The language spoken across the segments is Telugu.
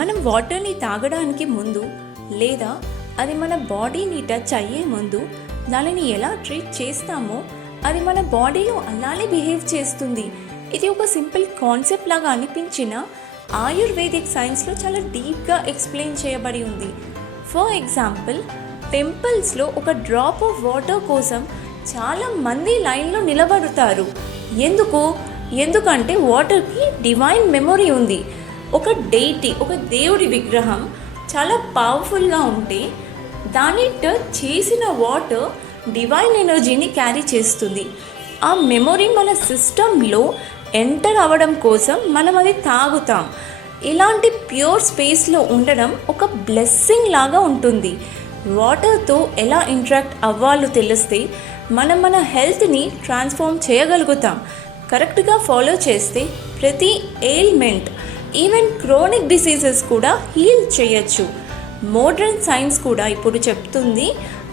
మనం వాటర్ని తాగడానికి ముందు లేదా అది మన బాడీని టచ్ అయ్యే ముందు దానిని ఎలా ట్రీట్ చేస్తామో అది మన బాడీలో అలానే బిహేవ్ చేస్తుంది. ఇది ఒక సింపుల్ కాన్సెప్ట్ లాగా అనిపించిన ఆయుర్వేదిక్ సైన్స్లో చాలా డీప్గా ఎక్స్ప్లెయిన్ చేయబడి ఉంది. ఫర్ ఎగ్జాంపుల్, టెంపుల్స్లో ఒక డ్రాప్ ఆఫ్ వాటర్ కోసం చాలా మంది లైన్లో నిలబడతారు. ఎందుకంటే వాటర్కి డివైన్ మెమొరీ ఉంది. ఒక డెయిటీ, ఒక దేవుడి విగ్రహం చాలా పవర్ఫుల్గా ఉంటే దాన్ని టచ్ చేసిన వాటర్ డివైన్ ఎనర్జీని క్యారీ చేస్తుంది. ఆ మెమొరీ మన సిస్టంలో ఎంటర్ అవ్వడం కోసం మనం అది తాగుతాం. ఇలాంటి ప్యూర్ స్పేస్లో ఉండడం ఒక బ్లెస్సింగ్ లాగా ఉంటుంది. వాటర్తో ఎలా ఇంటరాక్ట్ అవ్వాలో తెలిస్తే మనం మన హెల్త్ని ట్రాన్స్ఫార్మ్ చేయగలుగుతాం. కరెక్ట్గా ఫాలో చేస్తే ప్రతి ఎయిల్మెంట్, ఈవెన్ క్రోనిక్ డిసీజెస్ కూడా హీల్ చేయొచ్చు. మోడర్న్ సైన్స్ కూడా ఇప్పుడు చెప్తుంది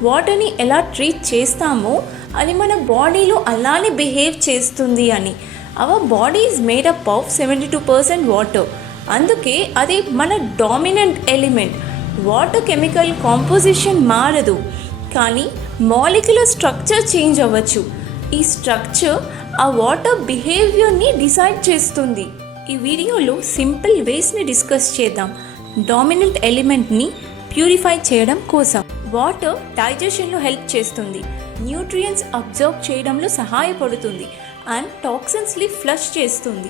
వాటర్ని ఎలా ట్రీట్ చేస్తామో అది మన బాడీలో అలానే బిహేవ్ చేస్తుంది అని. Our body is made up of 72% water. అందుకే అది మన dominant element. Water chemical composition మారదు, కానీ మాలిక్యులర్ స్ట్రక్చర్ చేంజ్ అవ్వచ్చు. ఈ స్ట్రక్చర్ ఆ వాటర్ బిహేవియర్ని డిసైడ్ చేస్తుంది. ఈ వీడియోలో సింపుల్ వేస్ని డిస్కస్ చేద్దాం. డామినెంట్ ఎలిమెంట్ని ప్యూరిఫై చేయడం కోసం వాటర్ డైజెషన్లో హెల్ప్ చేస్తుంది, న్యూట్రియంట్స్ అబ్జర్వ్ చేయడంలో సహాయపడుతుంది అండ్ టాక్సిన్స్ని ఫ్లష్ చేస్తుంది.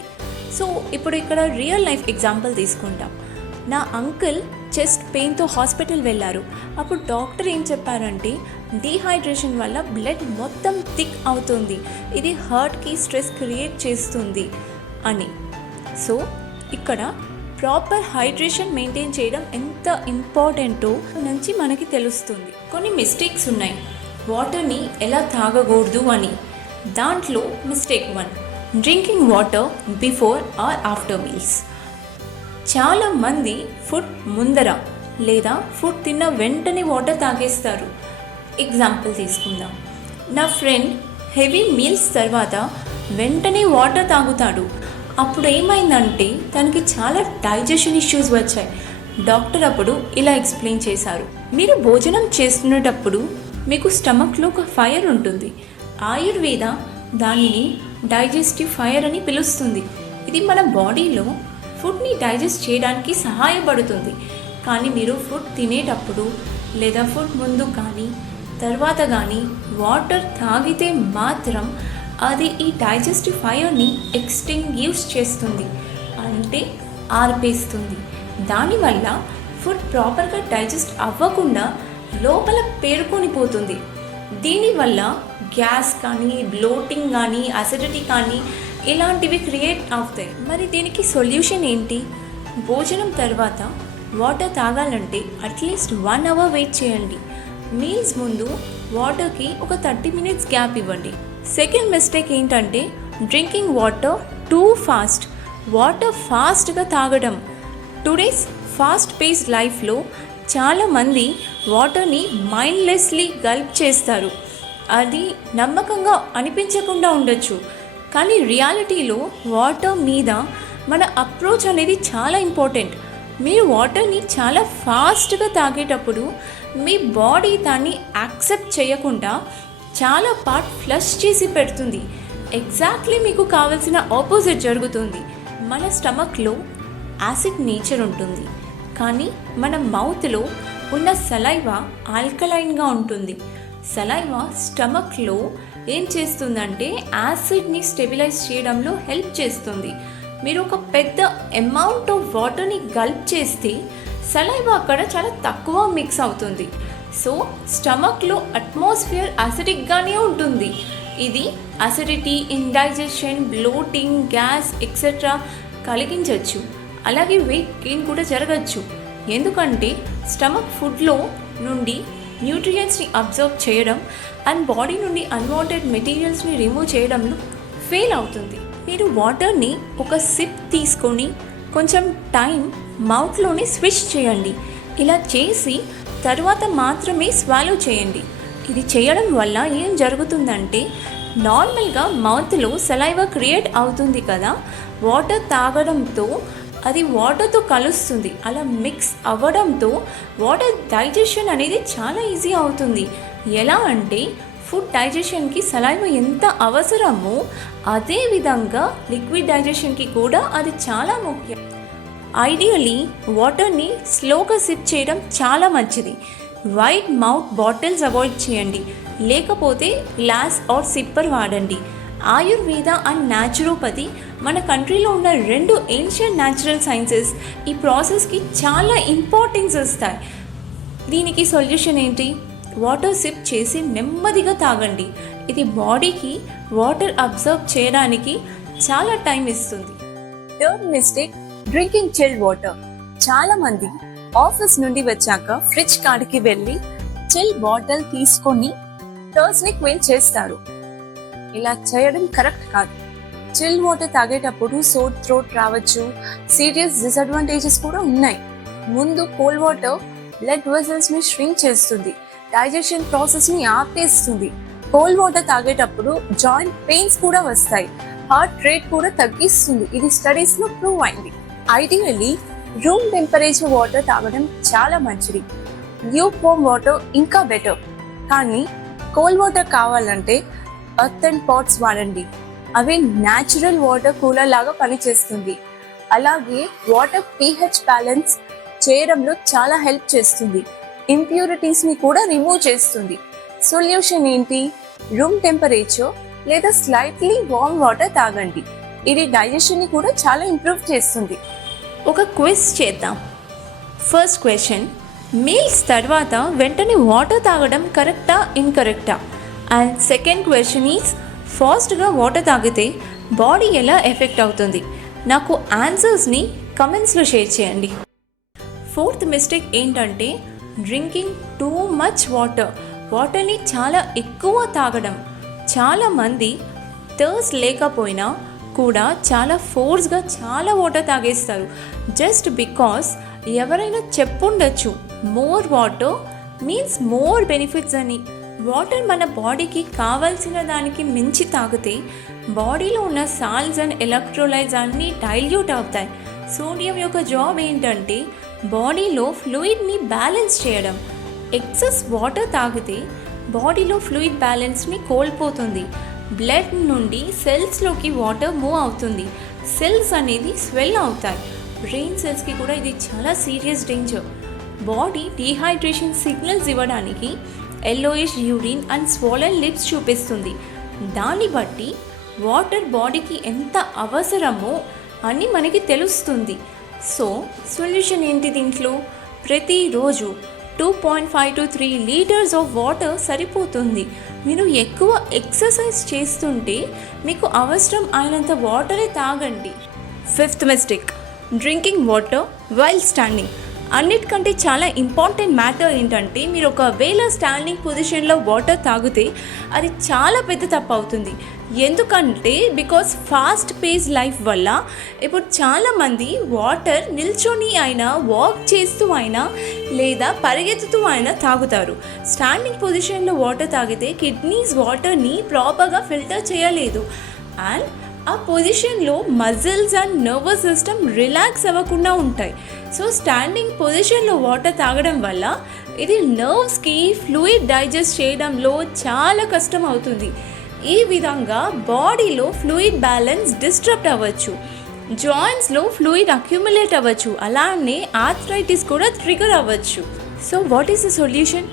సో ఇప్పుడు ఇక్కడ రియల్ లైఫ్ ఎగ్జాంపుల్ తీసుకుంటాం. నా అంకుల్ చెస్ట్ పెయిన్తో హాస్పిటల్ వెళ్ళారు. అప్పుడు డాక్టర్ ఏం చెప్పారంటే డీహైడ్రేషన్ వల్ల బ్లడ్ మొత్తం థిక్ అవుతుంది, ఇది హార్ట్కి స్ట్రెస్ క్రియేట్ చేస్తుంది అని. సో ఇక్కడ ప్రాపర్ హైడ్రేషన్ మెయింటైన్ చేయడం ఎంత ఇంపార్టెంటో నుంచి మనకి తెలుస్తుంది. కొన్ని మిస్టేక్స్ ఉన్నాయి వాటర్ని ఎలా తాగకూడదు అని. దాంట్లో mistake 1, drinking water before or after meals. చాలామంది ఫుడ్ ముందర లేదా ఫుడ్ తిన్న వెంటనే వాటర్ తాగేస్తారు. ఎగ్జాంపుల్ తీసుకుందాం. నా ఫ్రెండ్ హెవీ మీల్స్ తర్వాత వెంటనే వాటర్ తాగుతాడు. అప్పుడు ఏమైందంటే తనకి చాలా డైజెషన్ ఇష్యూస్ వచ్చాయి. డాక్టర్ అప్పుడు ఇలా ఎక్స్ప్లెయిన్ చేశారు, మీరు భోజనం చేస్తున్నప్పుడు మీకు స్టమక్లో ఒక ఫైర్ ఉంటుంది. ఆయుర్వేద దానిని డైజెస్టివ్ ఫైర్ అని పిలుస్తుంది. ఇది మన బాడీలో ఫుడ్ని డైజెస్ట్ చేయడానికి సహాయపడుతుంది. కానీ మీరు ఫుడ్ తినేటప్పుడు లేదా ఫుడ్ ముందు కానీ తర్వాత కానీ వాటర్ తాగితే మాత్రం అది ఈ డైజెస్టివ్ ఫైర్ని ఎక్స్టింగ్యూష్ చేస్తుంది, అంటే ఆర్పేస్తుంది. దానివల్ల ఫుడ్ ప్రాపర్గా డైజెస్ట్ అవ్వకుండా లోపల పేరుకొని పోతుంది. దీనివల్ల గ్యాస్ కానీ, బ్లోటింగ్ కానీ, అసిడిటీ కానీ ఇలాంటివి క్రియేట్ అవుతాయి. మరి దీనికి సొల్యూషన్ ఏంటి? భోజనం తర్వాత వాటర్ తాగాలంటే అట్లీస్ట్ 1 hour వెయిట్ చేయండి. మీల్స్ ముందు వాటర్కి ఒక 30 minutes గ్యాప్ ఇవ్వండి. సెకండ్ మిస్టేక్ ఏంటంటే drinking water too fast. Water ఫాస్ట్గా తాగడం. టుడేస్ ఫాస్ట్ పేస్డ్ లైఫ్లో చాలామంది వాటర్ని మైండ్లెస్లీ గల్ప్ చేస్తారు. అది నమ్మకంగా అనిపించకుండా ఉండొచ్చు, కానీ రియాలిటీలో వాటర్ మీద మన అప్రోచ్ అనేది చాలా ఇంపార్టెంట్. మీరు వాటర్ని చాలా ఫాస్ట్గా తాగేటప్పుడు మీ బాడీ దాన్ని యాక్సెప్ట్ చేయకుండా చాలా పార్ట్ ఫ్లష్ చేసి పెడుతుంది. ఎగ్జాక్ట్లీ మీకు కావాల్సిన ఆపోజిట్ జరుగుతుంది. మన స్టమక్లో యాసిడ్ నేచర్ ఉంటుంది, కానీ మన మౌత్లో ఉన్న సలైవా ఆల్కలైన్గా ఉంటుంది. సలైవా స్టమక్లో ఏం చేస్తుందంటే యాసిడ్ని స్టెబిలైజ్ చేయడంలో హెల్ప్ చేస్తుంది. మీరు ఒక పెద్ద అమౌంట్ ఆఫ్ వాటర్ని గల్ప్ చేస్తే సలైవా అక్కడ చాలా తక్కువ మిక్స్ అవుతుంది. సో స్టమక్లో అట్మాస్ఫియర్ అసిడిక్గానే ఉంటుంది. ఇది acidity, indigestion, bloating, gas etcetera కలిగించవచ్చు. అలాగే వెయిట్ గెయిన్ కూడా జరగచ్చు. ఎందుకంటే స్టమక్ ఫుడ్లో నుండి న్యూట్రియంట్స్ని అబ్జర్వ్ చేయడం అండ్ బాడీ నుండి అన్వాంటెడ్ మెటీరియల్స్ని రిమూవ్ చేయడంలో ఫెయిల్ అవుతుంది. మీరు వాటర్ని ఒక సిప్ తీసుకొని కొంచెం టైం మౌత్లోనే స్విచ్ చేయండి. ఇలా చేసి తర్వాత మాత్రమే స్వాలో చేయండి. ఇది చేయడం వల్ల ఏం జరుగుతుందంటే నార్మల్గా మౌత్లో సలైవా క్రియేట్ అవుతుంది కదా, వాటర్ తాగడంతో అది వాటర్తో కలుస్తుంది. అలా మిక్స్ అవ్వడంతో వాటర్ డైజెషన్ అనేది చాలా ఈజీ అవుతుంది. ఎలా అంటే ఫుడ్ డైజెషన్కి సలైవా ఎంత అవసరమో అదే విధంగా లిక్విడ్ డైజెషన్కి కూడా అది చాలా ముఖ్యం. ఐడియలీ వాటర్ని స్లోగా సిప్ చేయడం చాలా మంచిది. వైడ్ మౌత్ బాటిల్స్ అవాయిడ్ చేయండి, లేకపోతే గ్లాస్ ఆర్ సిప్పర్ వాడండి. ఆయుర్వేద అండ్ న్యాచురోపతి మన కంట్రీలో ఉన్న 2 ఏన్షియంట్ న్యాచురల్ సైన్సెస్ ఈ ప్రాసెస్కి చాలా ఇంపార్టెన్స్ ఇస్తాయి. దీనికి సొల్యూషన్ ఏంటి? వాటర్ సిప్ చేసి నెమ్మదిగా తాగండి. ఇది బాడీకి వాటర్ అబ్జర్వ్ చేయడానికి చాలా టైం ఇస్తుంది. Third mistake, drinking chilled water. చాలా మంది ఆఫీస్ నుండి వచ్చాక ఫ్రిడ్జ్ కాడికి వెళ్ళి చిల్ బాటిల్ తీసుకొని థర్స్ట్ని క్వెంచ్ చేస్తారు. ఇలా చేయడం కరెక్ట్ కాదు. చిల్ వాటర్ తాగేటప్పుడు సోర్ థ్రోట్ రావచ్చు. సీరియస్ డిసడ్వాంటేజెస్ కూడా ఉన్నాయి. ముందు కోల్డ్ వాటర్ బ్లడ్ వెసల్స్ ని ష్రింక్ చేస్తుంది, డైజెషన్ ప్రాసెస్ ని ఆపేస్తుంది. కోల్డ్ వాటర్ తాగేటప్పుడు జాయింట్ పెయిన్స్ కూడా వస్తాయి, హార్ట్ రేట్ కూడా తగ్గిస్తుంది. ఇది స్టడీస్ లో ప్రూవ్ అయింది. ఐడియల్లీ రూమ్ టెంపరేచర్ వాటర్ తాగడం చాలా మంచిది. ల్యూక్ వార్మ్ వాటర్ ఇంకా బెటర్. కానీ కోల్డ్ వాటర్ కావాలంటే ఎర్తన్ పాట్స్ వాడండి. అవి న్యాచురల్ వాటర్ కూలర్ లాగా పనిచేస్తుంది. అలాగే వాటర్ pH బ్యాలెన్స్ చేయడంలో చాలా హెల్ప్ చేస్తుంది. ఇంప్యూరిటీస్ ని కూడా రిమూవ్ చేస్తుంది. సొల్యూషన్ ఏంటి? రూమ్ టెంపరేచర్ లేదా స్లైట్లీ వార్మ్ వాటర్ తాగండి. ఇది డైజెషన్ ని కూడా చాలా ఇంప్రూవ్ చేస్తుంది. ఒక క్విజ్ చేద్దాం. ఫస్ట్ క్వశ్చన్, మీల్స్ తర్వాత వెంటనే వాటర్ తాగడం కరెక్టా ఇన్కరెక్టా? అండ్ సెకండ్ క్వశ్చన్ ఈజ్, ఫాస్ట్గా వాటర్ తాగితే బాడీ ఎలా ఎఫెక్ట్ అవుతుంది? నాకు ఆన్సర్స్ని కమెంట్స్లో షేర్ చేయండి. ఫోర్త్ మిస్టేక్ ఏంటంటే డ్రింకింగ్ టూ మచ్ వాటర్. వాటర్ని చాలా ఎక్కువ తాగడం. చాలామంది థర్స్ట్ లేకపోయినా కూడా చాలా ఫోర్స్గా చాలా వాటర్ తాగేస్తారు. జస్ట్ బికాస్ ఎవరైనా చెప్పుండొచ్చు more water means more benefits అని. వాటర్ మన బాడీకి కావాల్సిన దానికి మించి తాగితే బాడీలో ఉన్న సాల్ట్స్ అండ్ ఎలక్ట్రోలైట్స్ అన్నీ డైల్యూట్ అవుతాయి. సోడియం యొక్క జాబ్ ఏంటంటే బాడీలో ఫ్లూయిడ్ని బ్యాలెన్స్ చేయడం. ఎక్సెస్ వాటర్ తాగితే బాడీలో ఫ్లూయిడ్ బ్యాలెన్స్ని కోల్పోతుంది. బ్లడ్ నుండి సెల్స్లోకి వాటర్ మూవ్ అవుతుంది. సెల్స్ అనేది స్వెల్ అవుతాయి. బ్రెయిన్ సెల్స్కి కూడా ఇది చాలా serious danger. Body dehydration signals ఇవ్వడానికి yellowish urine and swollen lips చూపిస్తుంది. దాన్ని బట్టి వాటర్ బాడీకి ఎంత అవసరమో అని మనకి తెలుస్తుంది. సో సొల్యూషన్ ఏంటి దీంట్లో? ప్రతిరోజు 2.5 to 3 లీటర్స్ ఆఫ్ వాటర్ సరిపోతుంది. మీరు ఎక్కువ ఎక్సర్సైజ్ చేస్తుంటే మీకు అవసరం అయినంత వాటరే తాగండి. Fifth mistake, drinking water while standing. అన్నిటికంటే చాలా ఇంపార్టెంట్ మ్యాటర్ ఏంటంటే మీరు ఒకవేళ స్టాండింగ్ పొజిషన్లో వాటర్ తాగితే అది చాలా పెద్ద తప్పు అవుతుంది. ఎందుకంటే బికాస్ ఫాస్ట్ పేస్ లైఫ్ వల్ల ఇప్పుడు చాలామంది వాటర్ నిల్చొని అయినా వాక్ చేస్తూ అయినా లేదా పరిగెత్తుతూ అయినా తాగుతారు. స్టాండింగ్ పొజిషన్లో వాటర్ తాగితే కిడ్నీస్ వాటర్ని ప్రాపర్గా ఫిల్టర్ చేయలేదు అండ్ ఆ పొజిషన్లో muscles and nervous system relax అవ్వకుండా ఉంటాయి. సో స్టాండింగ్ పొజిషన్లో వాటర్ తాగడం వల్ల ఇది నర్వ్స్కి ఫ్లూయిడ్ డైజెస్ట్ చేయడంలో చాలా కష్టం అవుతుంది. ఈ విధంగా బాడీలో ఫ్లూయిడ్ బ్యాలెన్స్ డిస్టర్బ్ అవ్వచ్చు, జాయింట్స్లో ఫ్లూయిడ్ అక్యుములేట్ అవ్వచ్చు, అలానే ఆర్థరైటిస్ కూడా ట్రిగర్ అవ్వచ్చు. So what is the solution?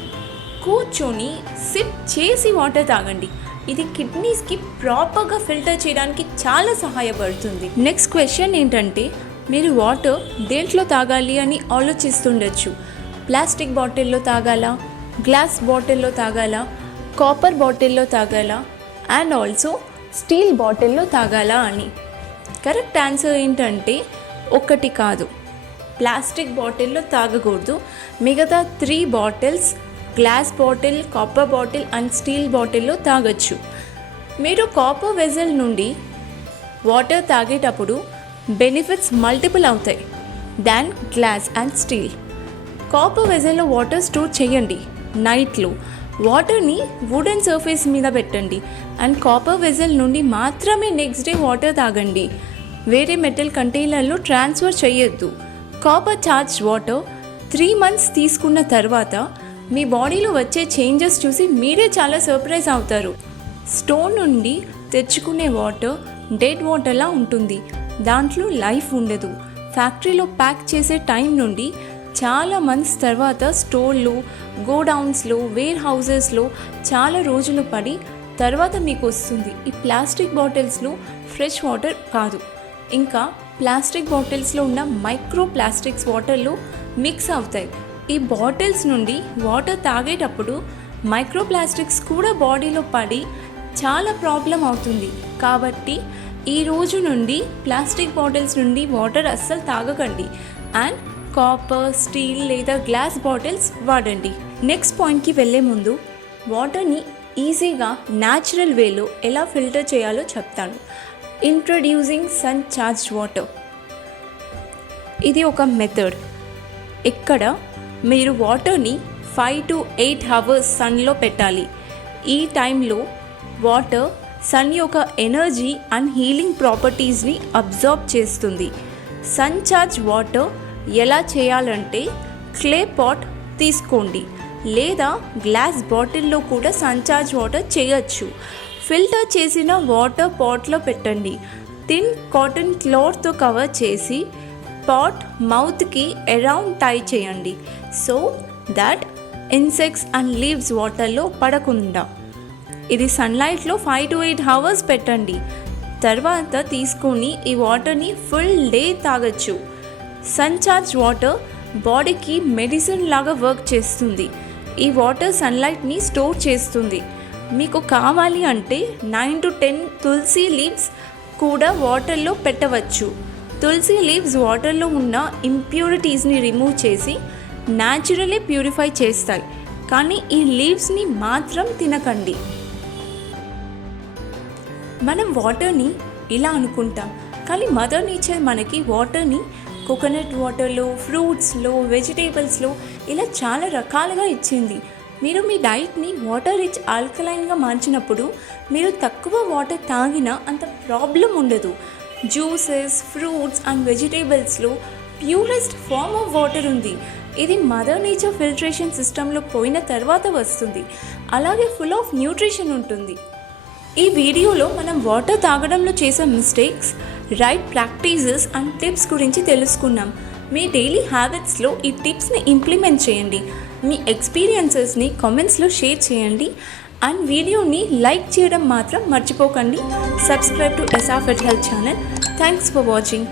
కూర్చొని సిప్ చేసి వాటర్ తాగండి. ఇది కిడ్నీస్కి ప్రాపర్గా ఫిల్టర్ చేయడానికి చాలా సహాయపడుతుంది. నెక్స్ట్ క్వశ్చన్ ఏంటంటే మీరు వాటర్ దేంట్లో తాగాలి అని ఆలోచిస్తుండొచ్చు. ప్లాస్టిక్ బాటిల్లో తాగాలా, గ్లాస్ బాటిల్లో తాగాలా, కాపర్ బాటిల్లో తాగాలా అండ్ ఆల్సో స్టీల్ బాటిల్లో తాగాలా అని. కరెక్ట్ ఆన్సర్ ఏంటంటే ఒకటి కాదు, ప్లాస్టిక్ బాటిల్లో తాగకూడదు. మిగతా 3 bottles glass bottle, copper bottle and steel బాటిల్లో తాగొచ్చు. మీరు కాపర్ వెజల్ నుండి వాటర్ తాగేటప్పుడు బెనిఫిట్స్ మల్టిపుల్ అవుతాయి than glass and steel. Copper వెజల్లో వాటర్ స్టోర్ చేయండి. నైట్లో వాటర్ని వుడెన్ సర్ఫేస్ మీద పెట్టండి అండ్ కాపర్ వెజల్ నుండి మాత్రమే నెక్స్ట్ డే వాటర్ తాగండి. వేరే మెటల్ కంటైనర్లో ట్రాన్స్ఫర్ చేయొద్దు. కాపర్ చార్జ్ వాటర్ 3 months తీసుకున్న తర్వాత మీ బాడీలో వచ్చే చేంజెస్ చూసి మీరే చాలా సర్ప్రైజ్ అవుతారు. స్టోన్ నుండి తెచ్చుకునే వాటర్ డెడ్ వాటర్లా ఉంటుంది. దాంట్లో లైఫ్ ఉండదు. ఫ్యాక్టరీలో ప్యాక్ చేసే టైం నుండి చాలా మంత్స్ తర్వాత స్టోర్లో, గోడౌన్స్లో, వేర్ హౌసెస్లో చాలా రోజులు పడి తర్వాత మీకు వస్తుంది. ఈ ప్లాస్టిక్ బాటిల్స్లో ఫ్రెష్ వాటర్ కాదు, ఇంకా ప్లాస్టిక్ బాటిల్స్లో ఉన్న మైక్రో ప్లాస్టిక్స్ వాటర్లో మిక్స్ అవుతాయి. ఈ బాటిల్స్ నుండి వాటర్ తాగేటప్పుడు మైక్రో ప్లాస్టిక్స్ కూడా బాడీలో పడి చాలా ప్రాబ్లం అవుతుంది. కాబట్టి ఈ రోజు నుండి ప్లాస్టిక్ బాటిల్స్ నుండి వాటర్ అస్సలు తాగకండి అండ్ కాపర్, స్టీల్ లేదా గ్లాస్ బాటిల్స్ వాడండి. నెక్స్ట్ పాయింట్కి వెళ్ళే ముందు వాటర్ని ఈజీగా న్యాచురల్ వేలో ఎలా ఫిల్టర్ చేయాలో చెప్తాను. Introducing sun charged water. ఇది ఒక మెథడ్. ఇక్కడ మీరు వాటర్ని 5 to 8 hours సన్లో పెట్టాలి. ఈ టైంలో వాటర్ సన్ యొక్క ఎనర్జీ అండ్ హీలింగ్ ప్రాపర్టీస్ని అబ్జర్వ్ చేస్తుంది. సన్ చార్జ్ వాటర్ ఎలా చేయాలంటే క్లే పాట్ తీసుకోండి లేదా గ్లాస్ బాటిల్లో కూడా సన్ చార్జ్ వాటర్ చేయొచ్చు. ఫిల్టర్ చేసిన వాటర్ పాట్లో పెట్టండి. థిన్ కాటన్ క్లాత్తో కవర్ చేసి పాట్ మౌత్కి అరౌండ్ టై చేయండి so that insects and leaves వాటర్లో పడకుండా. ఇది సన్లైట్లో 5 to 8 hours పెట్టండి. తర్వాత తీసుకొని ఈ వాటర్ని ఫుల్ డే తాగొచ్చు. సన్ చార్జ్ వాటర్ బాడీకి మెడిసిన్ లాగా వర్క్ చేస్తుంది. ఈ వాటర్ సన్లైట్ని స్టోర్ చేస్తుంది. మీకు కావాలి అంటే 9 to 10 తులసి లీవ్స్ కూడా వాటర్లో పెట్టవచ్చు. తులసి లీవ్స్ వాటర్లో ఉన్న ఇంప్యూరిటీస్ని రిమూవ్ చేసి న్యాచురలీ ప్యూరిఫై చేస్తాయి. కానీ ఈ లీవ్స్ని మాత్రం తినకండి. మనం వాటర్ని ఇలా అనుకుంటాం, కానీ మదర్ నేచర్ మనకి వాటర్ని కోకోనట్ వాటర్లో, ఫ్రూట్స్లో, వెజిటేబుల్స్లో ఇలా చాలా రకాలుగా ఇచ్చింది. మీరు మీ డైట్ని వాటర్ రిచ్ ఆల్కలైన్గా మార్చినప్పుడు మీరు తక్కువ వాటర్ తాగినా అంత ప్రాబ్లం ఉండదు. జ్యూసెస్, ఫ్రూట్స్ అండ్ వెజిటేబుల్స్లో ప్యూరెస్ట్ ఫార్మ్ ఆఫ్ వాటర్ ఉంది. ఇది మదర్ నేచర్ ఫిల్ట్రేషన్ సిస్టంలో పోయిన తర్వాత వస్తుంది. అలాగే ఫుల్ ఆఫ్ న్యూట్రిషన్ ఉంటుంది. ఈ వీడియోలో మనం వాటర్ తాగడంలో చేసే mistakes, right practices and tips గురించి తెలుసుకున్నాం. మీ డైలీ హ్యాబిట్స్లో ఈ టిప్స్ని ఇంప్లిమెంట్ చేయండి. మీ ఎక్స్పీరియన్సెస్ని కామెంట్స్లో షేర్ చేయండి అండ్ వీడియోని లైక్ చేయడం మాత్రం మర్చిపోకండి. Subscribe to SR Fit Health channel. Thanks for watching.